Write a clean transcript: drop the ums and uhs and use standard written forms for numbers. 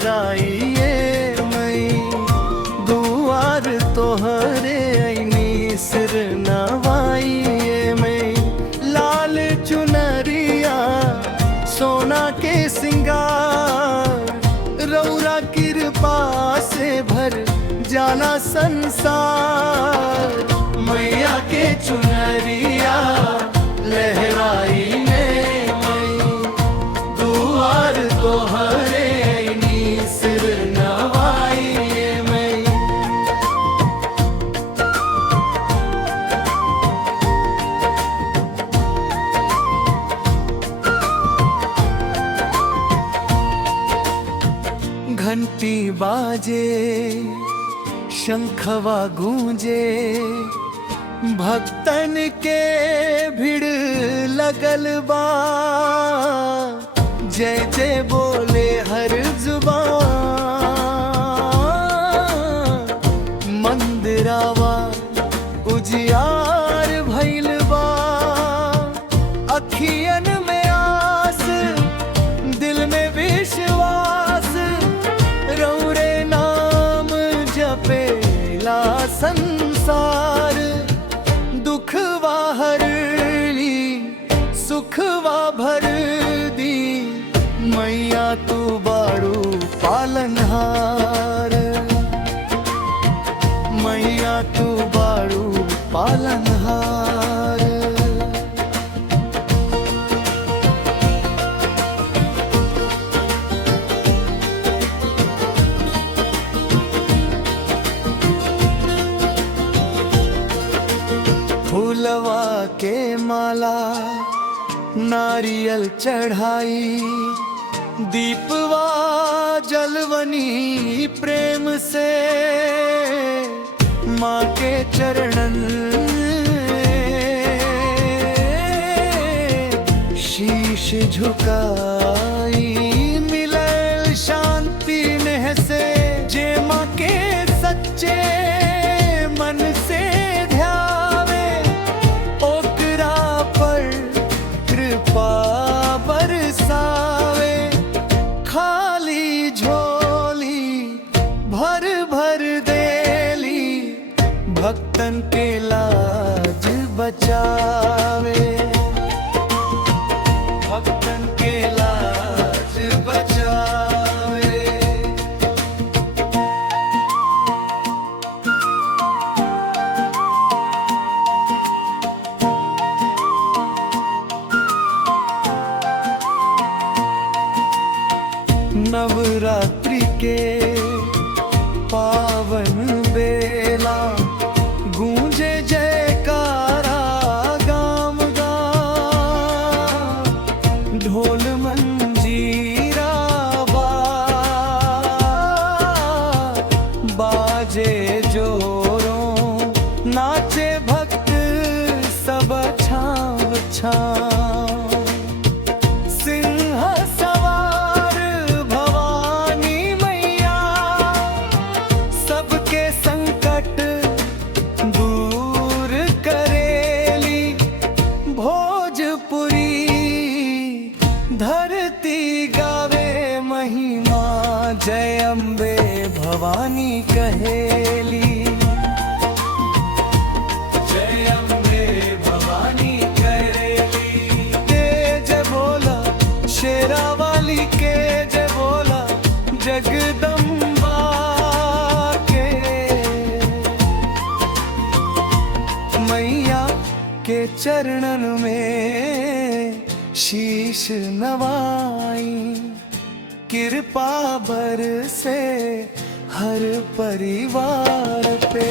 लहराइए मई दुआर तोहरे ऐनी सिर नवाइए मई। लाल चुनरिया सोना के सिंगार रौरा कृपा से भर जाना संसार। मैया के चुनरिया लहराई मई दुआर तोहरे ऐनी सिर नवाइए मई। घंटी बाजे शंखवा गूंजे भक्तन के भीड़ लगल बा। जय जय बोले हर जुबान मंदिरावा उजियार भइल बा। अखियन में आस दिल में विश्वास रौरे नाम जपेला संसार। दुखवा हर ली सुखवा भर दी मैया तू बाड़ू पालनहार। मैया तू बाड़ू पालनहार। फूलवा के माला नारियल चढ़ाई दीपवा जलवनी प्रेम से। माँ के चरणन शीश झुकाई मिलल शांति नेह से। जे माँ के सच्चे मन से ध्यावे ओकरा पर कृपा बरसावे। खाली झोली भर भर देली भक्तन के लाज बचावे। भक्तन के लाज बचावे। नवरात्रि के पावन बेला गूंजे जयकारा गाम गाम। ढोल मंजीरा बाजे जोरों नाचे भक्त सब छाव छाव। सिंह सवार भवानी मैया सबके संकट दूर करेली। भोजपुरी धरती गावे महिमा जय अम्बे भवानी कहेली। जय अम्बे भवानी कहेली। के जय बोला शेरा वाली के जय बोला जगदम्बा के। मैया के चरणन में शीश नवाई कृपा बरसे हर परिवार पे।